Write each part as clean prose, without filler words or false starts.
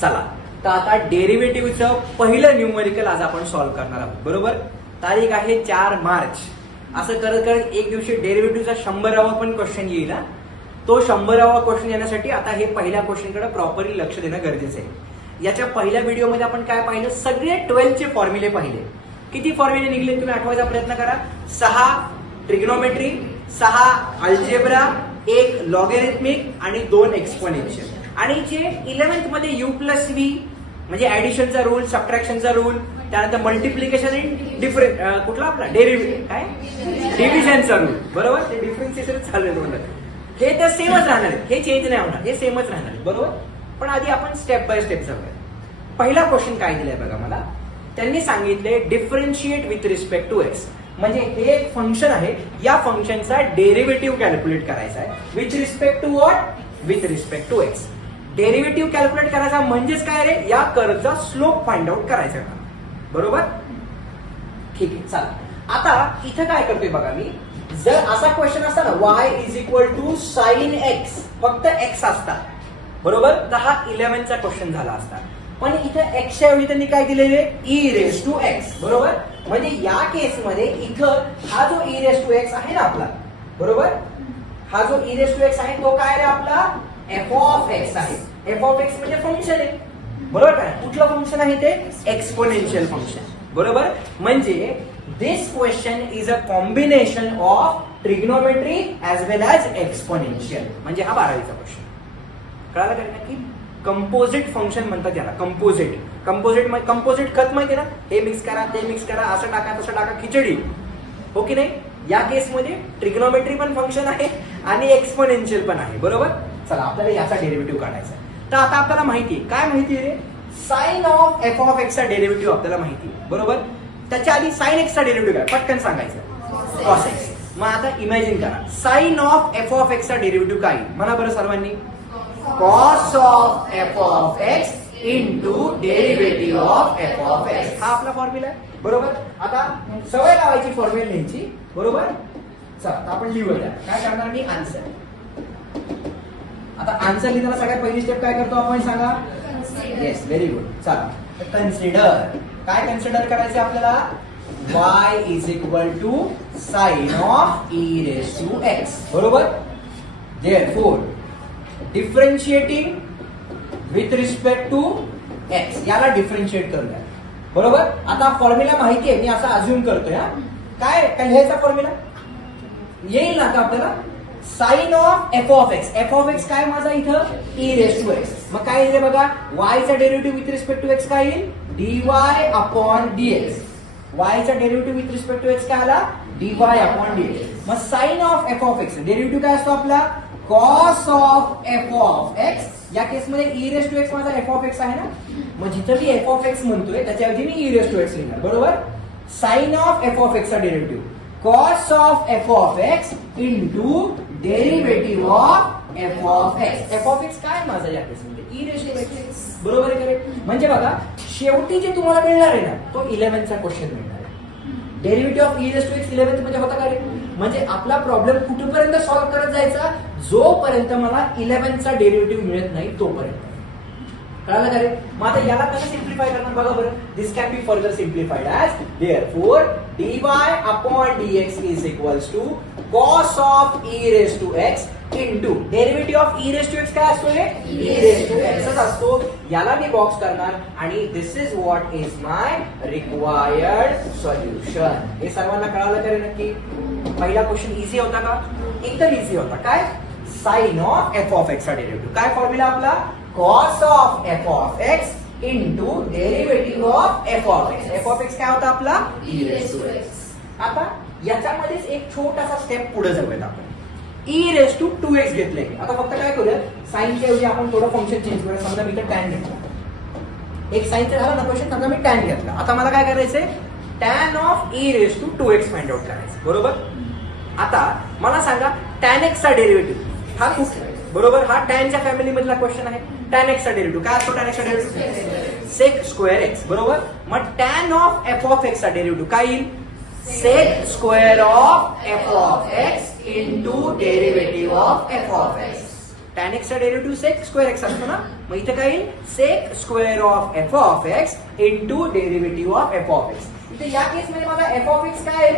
चला तर आता डेरिव्हेटिव्हचं पहिलं न्यूमेरिकल आज आपण सॉल्व्ह करणार आहोत. बरोबर, तारीख आहे 4 मार्च. असं करत करत एक दिवशी डेरिव्हेटिव्हचा 100वा पण क्वेश्चन येईल. तो 100वा क्वेश्चन येण्यासाठी आता हे पहिल्या क्वेश्चनकडे प्रॉपरली लक्ष देणं गरजेचं आहे. याच्या पहिल्या व्हिडिओमध्ये आपण काय पाहिलं, सगळे 12चे फॉर्म्युले पाहिले. किती फॉर्म्युले निघले तुम्ही आठवायचा प्रयत्न करा. 6 ट्रिग्नोमेट्री, 6 अल्जेब्रा, 1 लॉगॅरिथमिक आणि 2 एक्सपोनेन्शियल. आणि जे 11th मध्ये U+V म्हणजे ऍडिशनचा रूल, सबट्रॅक्शनचा रूल, त्यानंतर मल्टिप्लिकेशन आणि डिफरंट कुठला आपला डेरिव्हेटिव्ह काय डिव्हिजनचा रूल. बरोबर, ते डिफरन्शिएशन चालू आहे. हे तर सेमच राहणार आहे, हे चेंज नाही होणार, हे सेमच राहणार आहे. बरोबर, पण आधी आपण स्टेप बाय स्टेप जाऊया. पहिला क्वेश्चन काय दिलाय बघा मला. त्यांनी सांगितले differentiate with respect to x. म्हणजे हे एक फंक्शन आहे, या फंक्शनचा डेरिव्हेटिव्ह कॅल्क्युलेट करायचा आहे. With respect to what, with respect to x. Derivative calculate करायचा म्हणजेच काय रे, या कर्वचा स्लोप फाइंड आउट करायचा. बरोबर, ठीक आहे. चला आता इथं काय करतोय बघा मी. जर असा क्वेश्चन असता ना y = sin x, फक्त x असतात, बरोबर, तर हा 11चा क्वेश्चन झाला असता. पण इथं x च्या ऐवजी त्यांनी काय दिलेले e⁻x. बरोबर, म्हणजे या केसमध्ये इथं हा जो e⁻x आहे ना आपला, बरोबर, हा जो e⁻x आहे तो काय रे आपला f(x) आहे. f(x) म्हणजे फंक्शन आहे. बरोबर काय, कुठलं फंक्शन आहे ते एक्सपोनेन्शियल फंक्शन. बरोबर, म्हणजे this question is a combination of trigonometry as well as exponential. म्हणजे हा 12वीचा क्वेश्चन. कळालं का नक्की. कंपोजिट फंक्शन म्हणतात याला. कंपोजिट खत माहिती ना, हे मिक्स करा, ते मिक्स करा, असं टाका, तसं टाका, खिचडी. हो की नाही. या केसमध्ये ट्रिग्नोमेट्री पण फंक्शन आहे आणि एक्सपोनेन्शियल पण आहे. बरोबर, चला आपल्याला याचा डेरिव्हेटिव्ह काढायचा आहे. तर आता आपल्याला माहितीये काय माहितीये रे, साइन ऑफ f(x) चा डेरिव्हेटिव्ह आपल्याला माहिती आहे. बरोबर, त्याच्या आधी sin x चा डेरिव्हेटिव्ह काय पटकन सांगायचं, cos x. मग आता इमॅजिन करा, साइन ऑफ f(x) चा डेरिव्हेटिव्ह काय म्हणा बरं सर्वांनी, cos of f(x) into derivative of f(x). हा आपला फॉर्म्युला आहे. बरोबर, आता सवय लावायची फॉर्म्युला लिहायची. बरोबर, चला आपण लिहूया. काय करणार मी, आन्सर. आता आन्सर लिहिताना सगळ्यात पहिली स्टेप काय करतो आपण सांगा. Yes, very good. चला कन्सिडर. काय कन्सिडर करायचं आपल्याला, y = sin ऑफ e⁻x. बरोबर, therefore differentiating with respect to x, याला डिफरन्शिएट करूया. बरोबर, आता फॉर्म्युला माहिती आहे, मी असं अज्युम करतोय. काय काय लिहायचा फॉर्म्युला येईल ना आता आपल्याला, साइन ऑफ f(x) काय माझा इथं e⁻x. मग काय येईल बघा, y चा derivative with respect to x काय येईल, dy/dx. y चा derivative with respect to x काय आला, dy/dx. मग साइन ऑफ f(x) डेरिव्हेटिव्ह काय असतो आपला, cos ऑफ f(x). या केसमध्ये e⁻x माझा f(x) आहे ना, मग जिथं मी f(x) म्हणतोय त्याच्याऐवजी मी e⁻x लिहिणार. बरोबर, साइन ऑफ f(x) चा derivative cos of f(x) into derivative of f(x). f(x) काय माझा या केसमध्ये e⁻x. बरोबर आहे करेक्ट. म्हणजे बघा शेवटी जे तुम्हाला मिळणार आहे ना तो 11चा क्वेश्चन मिळणार आहे. डेरिव्हेटिव्ह ऑफ e⁻x 11th मध्ये होता का रे. म्हणजे आपला प्रॉब्लेम कुठपर्यंत सॉल्व्ह करत जायचा, जोपर्यंत मला 11चा डेरिव्हेटिव्ह मिळत नाही तोपर्यंत. कळालं का रे. मग आता याला कसं सिम्प्लिफाय करणार बघा बरं. This can be further simplified as therefore dy/dx = cos of e⁻x into derivative of e⁻x काय असतो, e⁻x असतो. याला मी बॉक्स करणार आणि this is what is my required solution. हे सर्वांना कळालं का रे नक्की. पहिला क्वेश्चन इझी होता का, एकदम इझी होता. काय, साइन ऑफ f(x) चा डेरिव्हेटिव्ह काय फॉर्म्युला आपला, cos of f(x) into derivative of f(x). f(x) काय होता आपला e⁻x. आता याच्यामध्येच एक छोटासा स्टेप पुढे जाऊयात आपण. e⁻2x घेतलंय. आता फक्त काय करूया, साइनच्या ऐवजी आपण थोडं फंक्शन चेंज करूया. समजा मी तर tan घेतला, एक साइनचा झाला ना क्वेश्चन, समजा मी tan घेतला. आता मला काय करायचंय, tan of e⁻2x find out करायचं. बरोबर, आता मला सांगा tan x चा डेरिव्हेटिव्ह हा कुठला. बरोबर, हा टॅनच्या फॅमिली मधला क्वेश्चन आहे. tan x चा डेरिव्हेटिव्ह काय असतो, tan x चा डेरिव्हेटिव्ह sec²x. बरोबर, मग tan ऑफ f(x) चा डेरिव्हेटिव्ह काय येईल, sec² of f(x) into derivative of f(x). Tan एक्सचा डेरिव्हेटिव्ह सेक स्क्वेअर एक्स असतो ना, मग इथे काय येईल sec square of f of x into derivative of f of x. इथे या केसमध्ये माझा एफ ऑफ एक्स काय आहे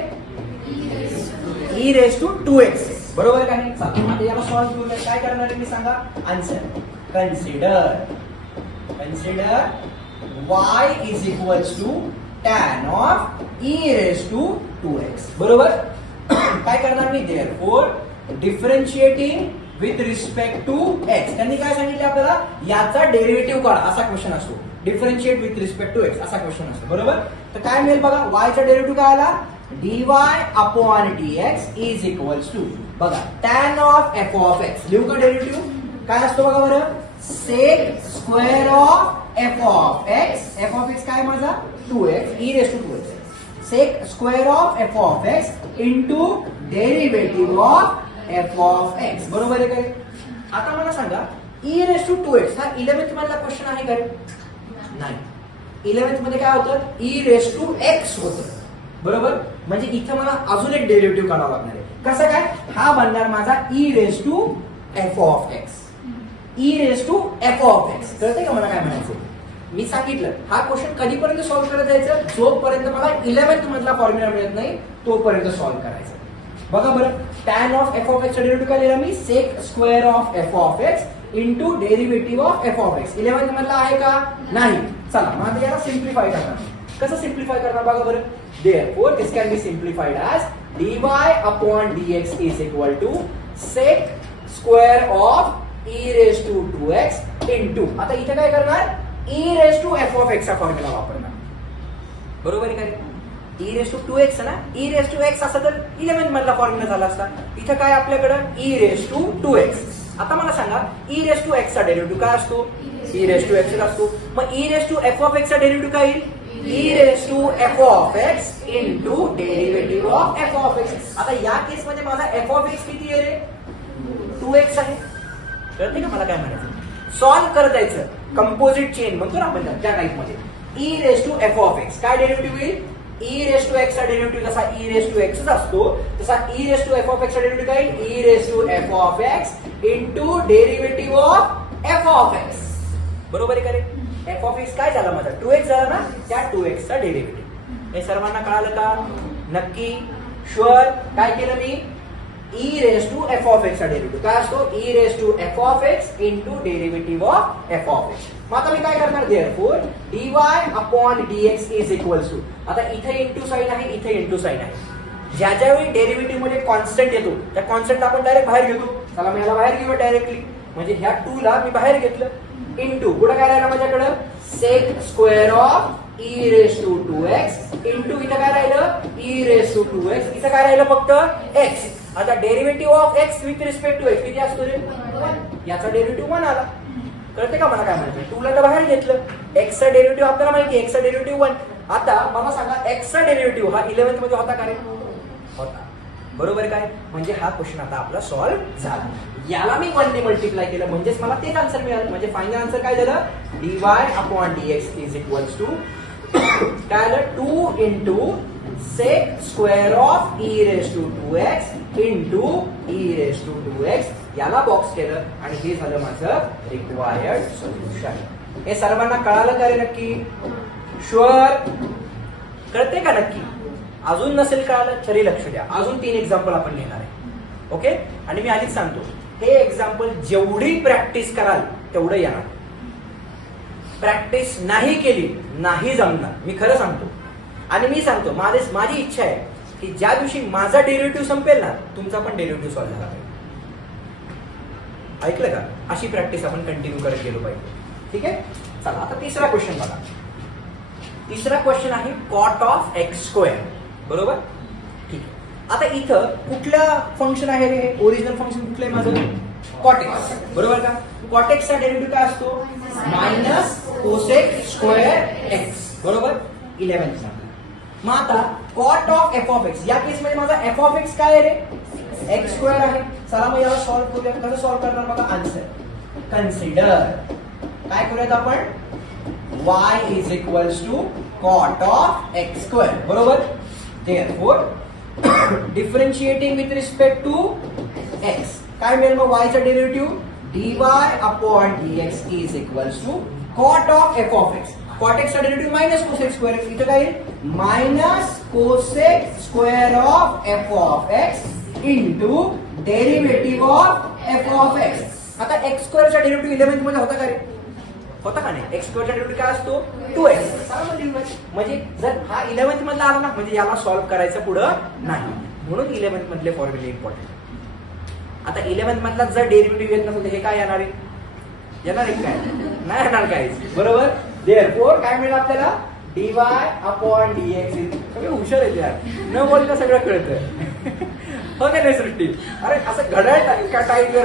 ई रेस टू 2x, बरोबर का नाही. आता याला सॉल्व्ह करूया. काय करणार आहे मी सांगा answer. Consider y is equals to tan of e raise to 2x, बरोबर. काय करणार मी therefore differentiating with respect to x. त्यांनी काय सांगितलं आपल्याला याचा डेरिव्हेटिव्ह काढा असा क्वेश्चन असतो. Differentiate with respect to x असा क्वेश्चन असतो, बरोबर. तर काय मिळेल बघा y चा डेरिव्हेटिव्ह काय आला dy upon dx is equals to बघा tan of f of x. लिहू का डेरिव्हेटिव्ह काय असतो बघा बरं sec square of f of x. F of x काय माझा 2x e raise to 2x sec square of f of x into derivative of f of x, बरोबर आहे काय. आता मला सांगा ई रेस टू 2x हा 11th मधला क्वेश्चन आहे काय नाही. 11th मध्ये काय होतं ई रेस टू एक्स होतं, बरोबर. म्हणजे इथं मला अजून एक डेरिव्हेटिव्ह काढावा लागणार आहे. कसं काय हा बनणार माझा e raise to f of x. E raise to f of x कळतंय का मला काय म्हणायचं. मी सांगितलं हा क्वेश्चन कधीपर्यंत सॉल्व्ह करत जायचं जोपर्यंत मला 11th मधला फॉर्म्युला मिळत नाही तोपर्यंत सॉल्व्ह करायचं. बघा बरं tan of f of x चा डेरिव्हेटिव्ह काय लिहिला मी sec square of f of x into derivative of f of x. 11th मधला आहे का नाही. चला मग आता याला सिम्प्लिफाय करणार. कसं सिम्प्लिफाय करणार बघा बरं. Therefore, this can be simplified as dy upon dx is equal to sec square of e raised to 2x into. आता इथे काय करणार e raised to f of x चा फॉर्म्युला वापरणार, बरोबर आहे का. e raised to 2x ना e raised to x असं तर 11th मधला फॉर्म्युला झाला असता. इथे काय आपल्याकडे e raised to 2x. आता मला सांगा e raised to x चा डेरिव्हेटिव्ह काय असतो e raised to x असतो. मग e raised to f of x चा डेरिव्हेटिव्ह काय येईल e raised to f of x into derivative of f of x. आता या केस मध्ये माझा f of x किती आहे रे 2x आहे. कळते का मला काय म्हणायचं. सॉल्व्ह करत जायचं कंपोजिट चेन म्हणतो ना आपण त्या टाइप मध्ये. e raised to f of x काय डेरिव्हेटिव्ह येईल e raised to x चा डेरिव्हेटिव्ह जसा e raised to x असतो तसा e raised to f of x चा डेरिव्हेटिव्ह काय e raised to f of x into derivative of f of x, बरोबर आहे का रे. एफ ऑफ एक्स काय झाला माझा 2x झाला ना त्या 2x चा डेरिव्हेटिव्ह. हे सर्वांना कळालं का नक्की शुअर. काय केलं मी e raise to f of x चा डेरिव्हेटिव्ह काय असतो e raise to f of x into derivative of f of x. मग आता मी काय करणार therefore dy upon dx is equals to. आता इथे इंटू साइन आहे इथे इंटू साइन आहे. ज्या ज्यावेळी डेरिव्हेटिव्ह मध्ये कॉन्स्टंट येतो त्या कॉन्स्टंट आपण डायरेक्ट बाहेर घेतो. चला मी याला बाहेर घेऊ डायरेक्टली. म्हणजे ह्या 2 ला मी बाहेर घेतलं इंटू पुढे काय राहिलं माझ्याकडं sec square of e raise to 2x into इथं काय राहिलं ई रेस टू 2x. इथं काय राहिलं फक्त x. आता derivative of x with respect to x किती असतो रे 1. याचा डेरिव्हेटिव्ह 1 आला. कळते का मला काय म्हणायचं. 2 ला तर बाहेर घेतलं x चा डेरिव्हेटिव्ह आपल्याला माहिती आहे x चा डेरिव्हेटिव्ह 1. आता मला सांगा x चा डेरिव्हेटिव्ह हा 11th मध्ये होता का रे होता, बरोबर काय. म्हणजे हा क्वेश्चन आता आपला सॉल्व्ह झाला. याला मी 1 ने मल्टिप्लाय केलं म्हणजेच मला तेच आन्सर मिळालं. म्हणजे फायनल आन्सर काय झालं dy upon dx is equals to काय झालं 2 into sec square of e raise to 2x into e raise to 2x. याला बॉक्स केलं आणि हे झालं माझं रिक्वायर्ड सोल्युशन. हे सर्वांना कळालं का रे नक्की शुअर. कळते का नक्की. अजून नसेल कळालं तरी लक्ष द्या. अजून 3 एक्झाम्पल आपण घेणार आहे. ओके. आणि मी आधीच सांगतो हे एक्झाम्पल जेवढी प्रॅक्टिस कराल तेवढं येणार. प्रॅक्टिस नाही केली नाही जमणार. मी खरं सांगतो. आणि मी सांगतो माझी इच्छा आहे की ज्या दिवशी माझा डेरिव्हेटिव्ह संपेल ना तुमचा पण डेरिव्हेटिव्ह सॉल्व्ह झाला पाहिजे. ऐकलं का. अशी प्रॅक्टिस आपण कंटिन्यू करत गेलो पाहिजे. ठीक आहे. चला आता तिसरा क्वेश्चन बघा. तिसरा क्वेश्चन आहे कॉट ऑफ एक्स स्क्वेअर, बरोबर. ठीक आहे. आता इथं कुठलं फंक्शन आहे रे ओरिजिनल फंक्शन कुठलं आहे माझं कॉट एक्स, बरोबर का. कॉट एक्स चा डेरिव्हेटिव्ह काय असतो मायनस कोसेक स्क्वेअर एक्स, बरोबर 11th. मग आता cot of f of x या केस मध्ये माझा एफ ऑफ एक्स काय आहे रे एक्स स्क्वेअर आहे. चला मग याला सॉल्व्ह करूया. कसं सॉल्व्ह करणार बघा आन्सर. कन्सिडर काय करूयात आपण y is equals to cot of x square, बरोबर. Therefore differentiating with respect to x काय मिळेल मग y चा derivative dy upon dx is equals to cot of f of x. Cot एक्सचा derivative minus cosec square x. इथं काय येईल minus cosec square of f of x into derivative of f of x. आता x स्क्वेअरचा derivative 11th मध्ये होता का रे? होता का नाही? एक्स स्क्वेअरचा डेरिव्हेटिव्ह काय असतो 2x. म्हणजे जर हा 11th मधला आला ना म्हणजे याला सॉल्व्ह करायचं पुढं नाही, म्हणून 11th मधले फॉर्म्युले इम्पॉर्टंट. आता 11th मधला जर डेरिव्हेटिव्ह येत नसेल तर हे काय येणार आहे? येणार आहे काय? नाही येणार काय, बरोबर. देअरफॉर काय मिळेल आपल्याला dy अपॉन dx. सगळे हुशार आहेत यार, न बोलता सगळं कळतं. हो का नाही सृष्टी? अरे असं घड्याळ का टाईप कर.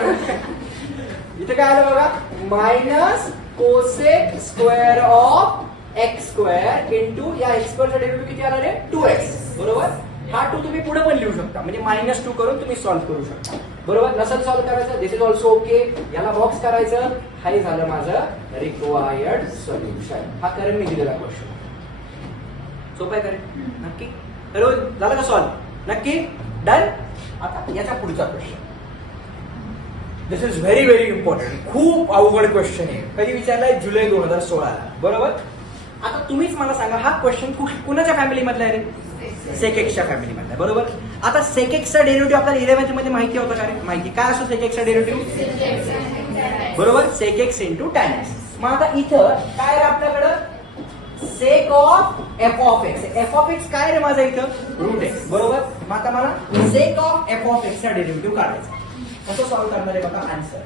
इथे काय आलं बघा minus cosec square of x square into या एक्स स्क्वेअरचा डेरिव्हेटिव्ह किती आला रे 2x, बरोबर. हा 2 तुम्ही पुढे पण लिहू शकता म्हणजे -2 करून तुम्ही सॉल्व्ह करू शकता, बरोबर. नसेल सॉल्व्ह करायचं दिस इज ऑल्सो ओके. याला बॉक्स करायचं. हे झालं माझं रिक्वायर्ड सोल्युशन. हा करेन मी दिलेला क्वेश्चन. सोपं आहे करेन नक्की. करून झालं का सॉल्व्ह? नक्की डन. आता याचा पुढचा question. This is very very important. खूप अवघड क्वेश्चन आहे. कधी विचारलाय जुलै 2016 बरोबर. आता तुम्हीच मला सांगा हा क्वेश्चन कुणाच्या फॅमिली मधला आहे रे? सेक एक्सच्या फॅमिली मधला, बरोबर. आता सेक एक्सचा डेरिव्हेटिव्ह आपल्याला 11th मध्ये माहिती होता का रे? माहिती. काय असतो सेक एक्सचा डेरिव्हेटिव्ह? बरोबर, sec x into tan x. मग आता इथं काय रे आपल्याकडं sec of f of x. F of x काय रे माझा इथं रूट एक्स, बरोबर. मग आता मला सेक ऑफ एफ ऑफ एक्सचा डेरिव्हेटिव्ह काढायचा. कसं सॉल्व्ह करणार आहे बघा आन्सर.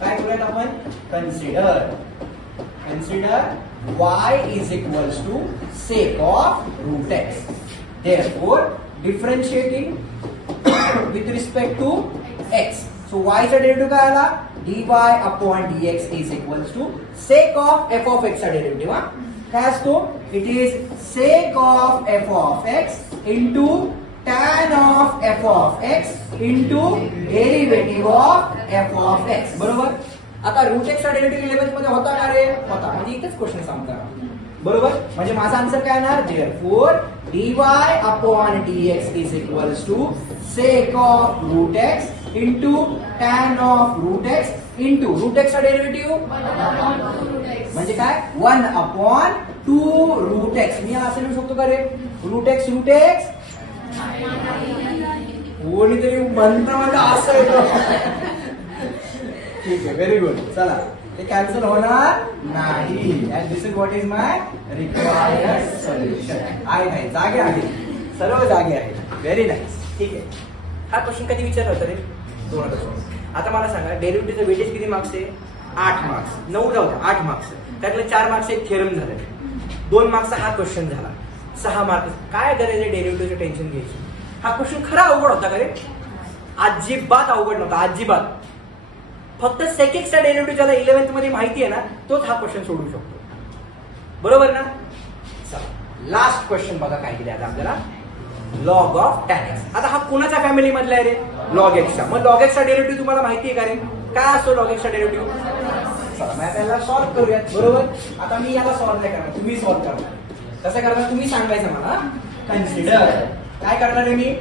काय करूयात आपण? Consider y is equals to sec of root x. Therefore, differentiating with respect to x. So y चा डेरिव्हेटिव्ह काय आला? dy upon dx is equals to sec of f of x चा डेरिव्हेटिव्ह. हा काय असतो? It is sec of f of x into tan of f of x into derivative of f of x, बरोबर. आता route एक्सचा derivative 11th मध्ये होता का रे? होता. म्हणजे इथेच क्वेश्चन सांगता, बरोबर. म्हणजे माझा आन्सर काय येणार? Therefore dy upon dx is equals to sec of root x into tan of root x into root एक्सचा डेरिव्हेटिव्ह म्हणजे काय 1 अपॉन 2 रूट एक्स. मी असं लिहू शकतो का रे? रूट एक्स कोणीतरी म्हणता असं येतं. ठीक आहे, व्हेरी गुड. चला ते कॅन्सल होणार नाही. And this is what is my required solution. आहे जागे आहे, सर्व जागे आहे. Very nice. ठीक आहे. हा क्वेश्चन कधी विचारला होता रे? 2016. आता मला सांगा डेरिव्हेटिव्हचं वेटेज किती मार्क्स आहे? 8 मार्क्स. 9 जाऊ 8 मार्क्स. त्यातले 4 मार्क्स एक थेरम झाले, 2 मार्क्सचा हा क्वेश्चन झाला, 6 मार्क्स. काय गरज आहे डेरिव्हेटिव्हचं टेन्शन घ्यायची? हा क्वेश्चन खरा अवघड होता का रे? अजिबात अवघड नव्हता, अजिबात. फक्त सेक एक्सचा डेरिव्हेटिव्ह ज्याला 11th मध्ये माहिती आहे ना तोच हा क्वेश्चन सोडू शकतो, बरोबर ना. लास्ट क्वेश्चन बघा काय दिले आता आपल्याला. Log of tan x. आता हा कोणाच्या फॅमिली मधला आहे रे? लॉग एक्सचा. मग लॉग एक्सचा डेरिव्हेटिव्ह तुम्हाला माहिती आहे का रे? काय असतो लॉग एक्सचा डेरिव्हेटिव्ह? चला मग त्याला सॉल्व्ह करूयात, बरोबर. आता मी याला सॉल्व्ह नाही करणार, तुम्ही सॉल्व्ह करणार. कसं करणार तुम्ही सांगायचं मला. कन्सिडर काय करणार आहे मी?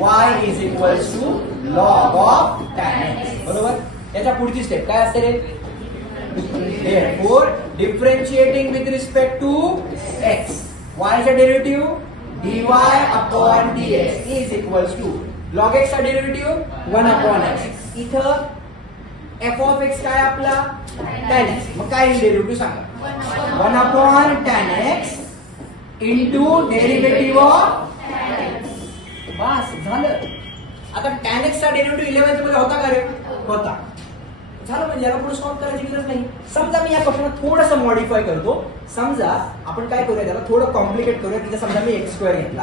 y is equals to log of tan x, बरोबर. याच्या पुढची स्टेप काय असते रे? Therefore, differentiating with respect to x, y चा derivative dy upon dx is equals to log x चा डेरिव्हेटिव्ह 1 upon x. इथं f of x काय आपला? tan x. मग काय डेरिव्हेटिव्ह सांगा? 1 upon tan x into derivative of बस झालं. आता tan x चा डेरिव्हेटिव्ह 11th मध्ये होता का रे? होता. झालं. म्हणजे याला पुढे सॉल्व्ह करायची गरज नाही. समजा मी या क्वेश्चनला थोडंसं मॉडिफाय करतो. समजा आपण काय करूया त्याला थोडं कॉम्प्लिकेट करूया. तिथे समजा मी x स्क्वेअर घेतला.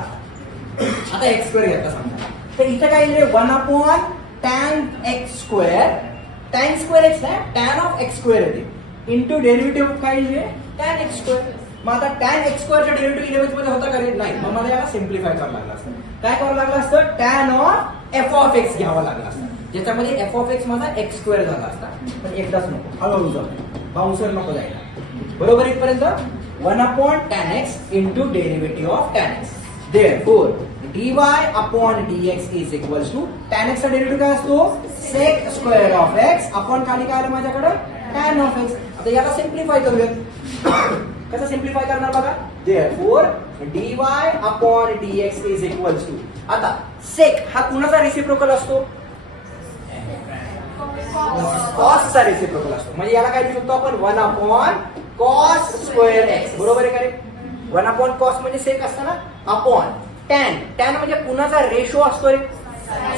आता x स्क्वेअर घेतला समजा. तर इथे काय येईल 1 upon tan x square. tan square x आहे, tan ऑफ x स्क्वेअर येते इंटू डेरिव्हेटिव्ह काय येईल tan x स्क्वेअर. मग आता tan x स्क्वेअरचा डेरिव्हेटिव्ह 11th मध्ये होता का रे? नाही. मग मला याला सिम्प्लिफाय करावं लागलं असतं. काय करावं लागलं असतं? tan of f of x घ्यावं लागलं असतं, ज्याच्यामध्ये f ऑफ x माझा x स्क्वेअर झाला असता. पण एकदाच नको, हळूहळू जाऊ, बाउन्सर नको जायला, बरोबर. इथपर्यंत 1 upon tan x into derivative of tan x. Therefore, dy upon dx is equals to tan x चा डेरिव्हेटिव्ह काय असतो sec square of x upon खाली काय आलं माझ्याकडे tan ऑफ x. आता याला सिम्प्लिफाय करूयात. कसं सिम्प्लिफाय करणार बघा. therefore dy upon dx is equals to, आता sec हा कुणाचा रेसिप्रोकल असतो cos चा रेसिप्रोकल असतो. म्हणजे याला काय लिहू शकतो आपण 1 अपॉन cos स्क्वेअर x. बरोबर आहे का रे. 1 अपॉन cos म्हणजे sec असतं ना, अपॉन tan म्हणजे कुणाचा रेशो असतो रे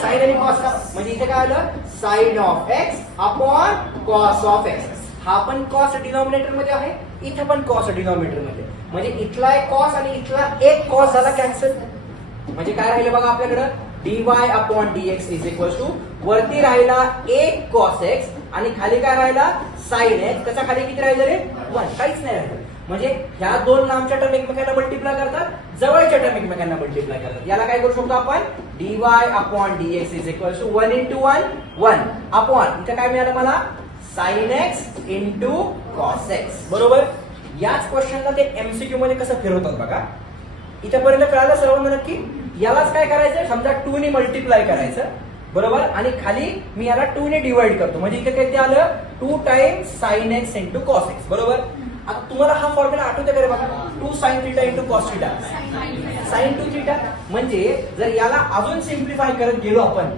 साइन आणि cos चा. म्हणजे इथे काय आलं sine of x upon cos of x. हा पण cos डिनॉमिनेटर मध्ये आहे, इथे पण cos डिनॉमिनेटर मध्ये. म्हणजे इथला एक cos आणि इथला एक cos झाला कॅन्सल. म्हणजे काय राहिलं बघा आपल्याकडे dy upon dx is equal to वरती राहिला एक cos x आणि खाली काय राहिला sin x. त्याच्या खाली किती राहिलं रे 1. काहीच नाही राहिलं. म्हणजे ह्या दोन लांबच्या टर्म एकमेकांना मल्टिप्लाय करतात, जवळच्या टर्म एकमेकांना मल्टिप्लाय करतात. याला काय करू शकतो आपण dy upon dx is equal to 1 into 1 upon इथे काय मिळालं मला sin x into cos x. बरोबर. याच क्वेश्चनला ते एमसीक्यू मध्ये कसं फिरवतात बघा. इथेपर्यंत कळालं सर्वांना नक्की. यालाच काय करायचं समजा 2 ने मल्टिप्लाय करायचं. बरोबर. आणि खाली मी याला 2 ने डिवाइड करतो. म्हणजे इथे किती आलं 2 times sin x into cos x. बरोबर. आता तुम्हाला हा फॉर्म्युला आठवते का रे बघा 2 sin theta into cos theta sin 2 theta. म्हणजे जर याला अजून सिम्प्लिफाय करत गेलो आपण,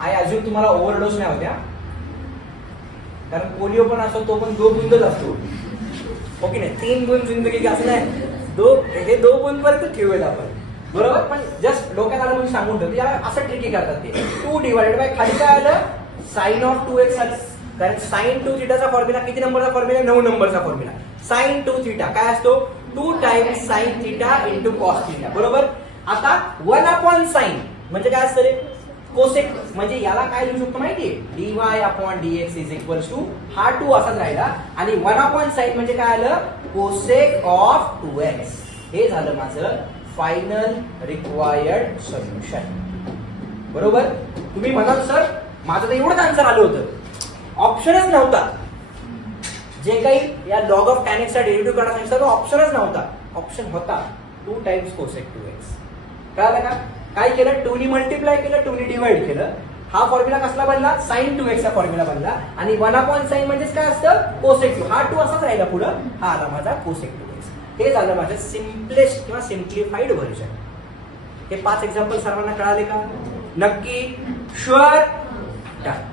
आय अजून तुम्हाला ओव्हरडोस नाही होत्या, कारण पोलिओ पण असतो तो पण 2 बुंदच असतो. ओके नाही 3 बुंद जिंदगी असं नाही, हे 2 बुंद पर्यंत ठेवूयात आपण. बरोबर. पण जस्ट डोक्यात आलं म्हणून सांगून ठेवतो. याला असं ट्रिकी करतात ते 2 डिवाइडेड बाय खाली काय आलं साइन ऑफ 2x आलं. कारण sin 2 थीटाचा फॉर्म्युला किती नंबरचा फॉर्म्युला 9 नंबरचा फॉर्म्युला. sin 2 थीटा काय असतो 2 times sin theta into cos theta. बरोबर. आता 1 अपॉन sin म्हणजे काय असतं रे कोसेक. म्हणजे याला काय लिहू शकतो माहितीये dy upon dx is equal to हा 2 असाच राहिला आणि 1 अपॉन sin म्हणजे काय आलं कोसेक ऑफ 2x. हे झालं माझं फायनल रिक्वायर्ड सोल्युशन. बरोबर. तुम्ही म्हणाल सर माझं तर एवढंच आन्सर आलं होतं, ऑप्शनच नव्हता. जे काही या लॉग ऑफ tan x चा डेरिव्हेटिव्ह करण्यासाठी सर्व ऑप्शनच नव्हता. ऑप्शन होता 2 टाइम्स कोसेक 2x. कळालं का. काय केलं 2 ने मल्टिप्लाय केलं, 2 ने डिवाइड केलं. हा फॉर्म्युला कसला बनला sin 2x चा फॉर्म्युला बनला. आणि 1 अपॉन sin म्हणजेच काय असतं कोसेक 2. हा 2 असाच राहिला पुढं, हा आला माझा कोसेक 2x. हे झालं माझं सिम्पलेस्ट किंवा सिम्प्लिफाईड व्हर्जन. हे 5 एक्झाम्पल सर्वांना कळाले का नक्की. शुअर. डन.